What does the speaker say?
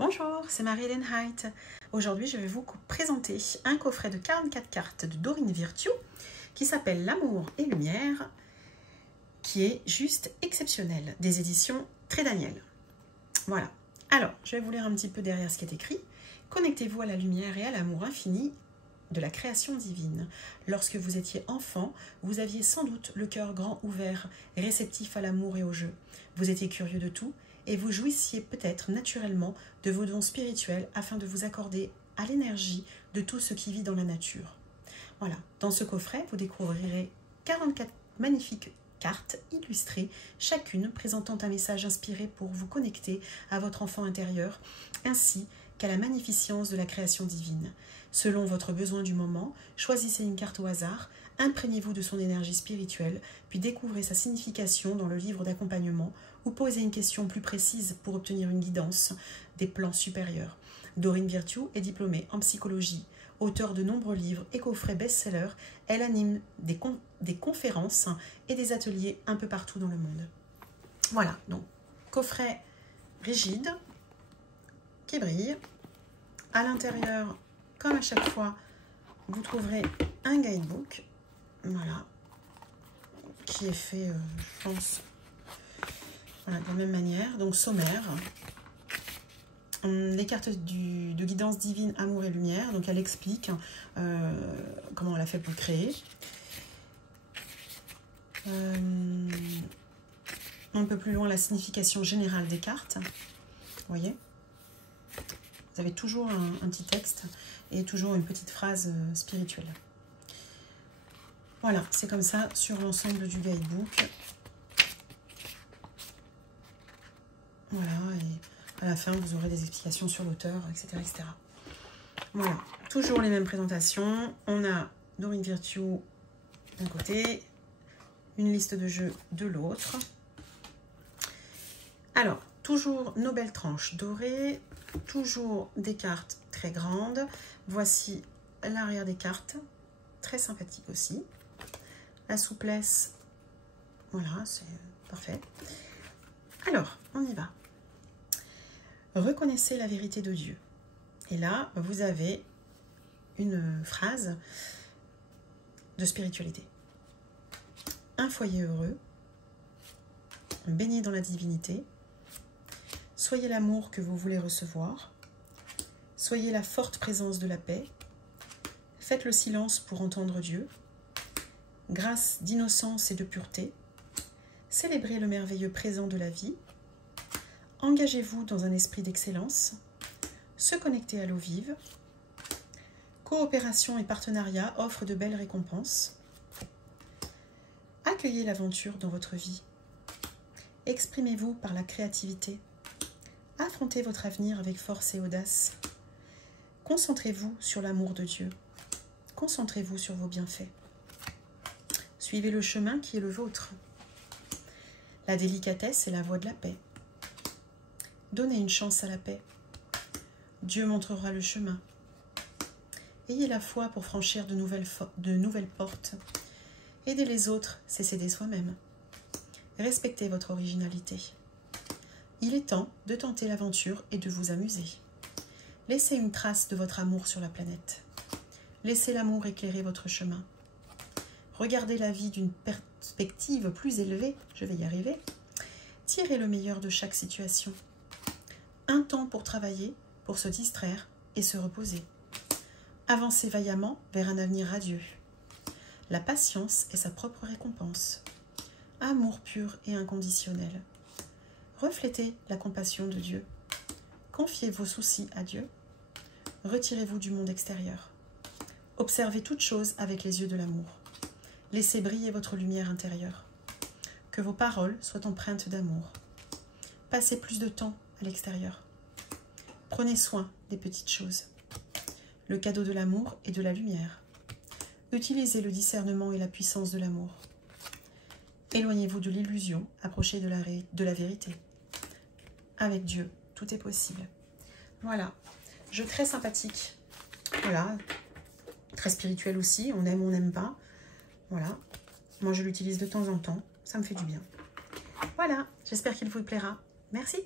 Bonjour, c'est Marie-Hélène Height. Aujourd'hui, je vais vous présenter un coffret de 44 cartes de Dorine Virtue qui s'appelle L'amour et lumière, qui est juste exceptionnel, des éditions Très Daniel. Voilà. Alors, je vais vous lire un petit peu derrière ce qui est écrit. Connectez-vous à la lumière et à l'amour infini de la création divine. Lorsque vous étiez enfant, vous aviez sans doute le cœur grand ouvert, réceptif à l'amour et au jeu. Vous étiez curieux de tout et vous jouissiez peut-être naturellement de vos dons spirituels afin de vous accorder à l'énergie de tout ce qui vit dans la nature. Voilà, dans ce coffret, vous découvrirez 44 magnifiques cartes illustrées, chacune présentant un message inspiré pour vous connecter à votre enfant intérieur, ainsi qu'à la magnificence de la création divine. Selon votre besoin du moment, choisissez une carte au hasard, imprégnez-vous de son énergie spirituelle, puis découvrez sa signification dans le livre d'accompagnement ou posez une question plus précise pour obtenir une guidance des plans supérieurs. Dorine Virtue est diplômée en psychologie, auteure de nombreux livres et coffrets best-sellers. Elle anime des conférences et des ateliers un peu partout dans le monde. Voilà, donc coffret rigide qui brille. À l'intérieur, comme à chaque fois, vous trouverez un guidebook, voilà, qui est fait, je pense, voilà, de la même manière, donc sommaire. Les cartes de guidance divine, amour et lumière, donc elle explique comment elle a fait pour le créer. Un peu plus loin, la signification générale des cartes, vous voyez. Vous avez toujours un petit texte et toujours une petite phrase spirituelle. Voilà, c'est comme ça sur l'ensemble du guidebook. Voilà, et à la fin, vous aurez des explications sur l'auteur, etc., etc. Voilà, toujours les mêmes présentations. On a Dorine Virtue d'un côté, une liste de jeux de l'autre. Alors, toujours nos belles tranches dorées, toujours des cartes très grandes. Voici l'arrière des cartes, très sympathique aussi. La souplesse, voilà, c'est parfait. Alors, on y va. Reconnaissez la vérité de Dieu. Et là, vous avez une phrase de spiritualité. Un foyer heureux, baignez dans la divinité, soyez l'amour que vous voulez recevoir, soyez la forte présence de la paix, faites le silence pour entendre Dieu, grâce d'innocence et de pureté, célébrez le merveilleux présent de la vie, engagez-vous dans un esprit d'excellence, se connecter à l'eau vive, coopération et partenariat offrent de belles récompenses, accueillez l'aventure dans votre vie, exprimez-vous par la créativité, affrontez votre avenir avec force et audace, concentrez-vous sur l'amour de Dieu, concentrez-vous sur vos bienfaits, suivez le chemin qui est le vôtre, la délicatesse est la voie de la paix, donnez une chance à la paix, Dieu montrera le chemin, ayez la foi pour franchir de nouvelles portes, aidez les autres, c'est s'aider soi-même, respectez votre originalité. Il est temps de tenter l'aventure et de vous amuser. Laissez une trace de votre amour sur la planète. Laissez l'amour éclairer votre chemin. Regardez la vie d'une perspective plus élevée, je vais y arriver. Tirez le meilleur de chaque situation. Un temps pour travailler, pour se distraire et se reposer. Avancez vaillamment vers un avenir radieux. La patience est sa propre récompense. Amour pur et inconditionnel. Reflétez la compassion de Dieu. Confiez vos soucis à Dieu. Retirez-vous du monde extérieur. Observez toute chose avec les yeux de l'amour. Laissez briller votre lumière intérieure. Que vos paroles soient empreintes d'amour. Passez plus de temps à l'extérieur. Prenez soin des petites choses. Le cadeau de l'amour et de la lumière. Utilisez le discernement et la puissance de l'amour. Éloignez-vous de l'illusion, approchez de la vérité. Avec Dieu, tout est possible. Voilà, jeu très sympathique. Voilà, très spirituel aussi, on aime ou on n'aime pas. Voilà, moi je l'utilise de temps en temps, ça me fait du bien. Voilà, j'espère qu'il vous plaira. Merci.